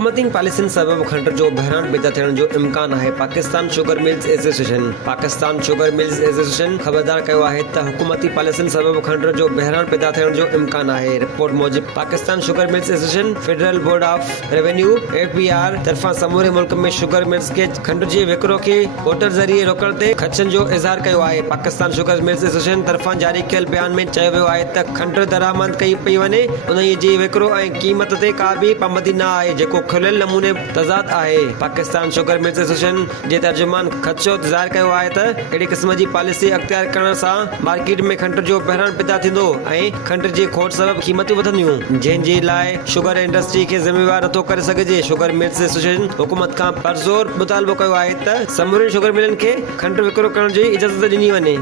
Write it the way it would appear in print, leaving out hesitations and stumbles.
हुकूमती पॉलिसियुनि सबबि खंड जो बहिराण पैदा थियण जो इम्कान आहे। पाकिस्तान शुगर मिल्स एसोसिएशन ख़बरदार कयो आहे त हुकूमती पॉलिसियुनि सबबि खंड जो बहिराण पैदा थियण जो इम्कान आहे। Report Mujib Pakistan sugar mills association federal board of revenue (FBR) तरफ़ां समूरे मुल्क में शुगर मिल्स खे खंड जे विकिरो खे वोटर ज़रिए रोकण ते ख़दशनि जो इज़हार कयो आहे। पाकिस्तान शुगर मिल्स एसोसिएशन तरफ़ां जारी कयल बयान में चयो वियो आहे त खंड दरामद कई पई वञे उन्हीअ जे विकिरो ऐं क़ीमत ते का बि पाबंदी न आहे जेको खुलियल नमूने तज़ाद आहे। पाकिस्तान शुगर मिल्स एसोसिएशन जे तर्जुमान ख़दशो ज़ाहिर कयो आहे त अहिड़े क़िस्म जी पॉलिसी अख़्तियार करण सां मार्केट में खंड जो बहिराण पैदा थींदो ऐं खंड जे खोट सबबि क़ीमतूं वधंदियूं, जंहिं जे लाइ शुगर इंडस्ट्री खे ज़िम्मेवार नथो करे सघिजे। शुगर मिल्स एसोसिएशन हुकूमत खां परज़ोर मुतालबो कयो आहे त समूरे शुगर मिलनि खे खंड विकिरो करण जी इजाज़त ॾिनी वञे।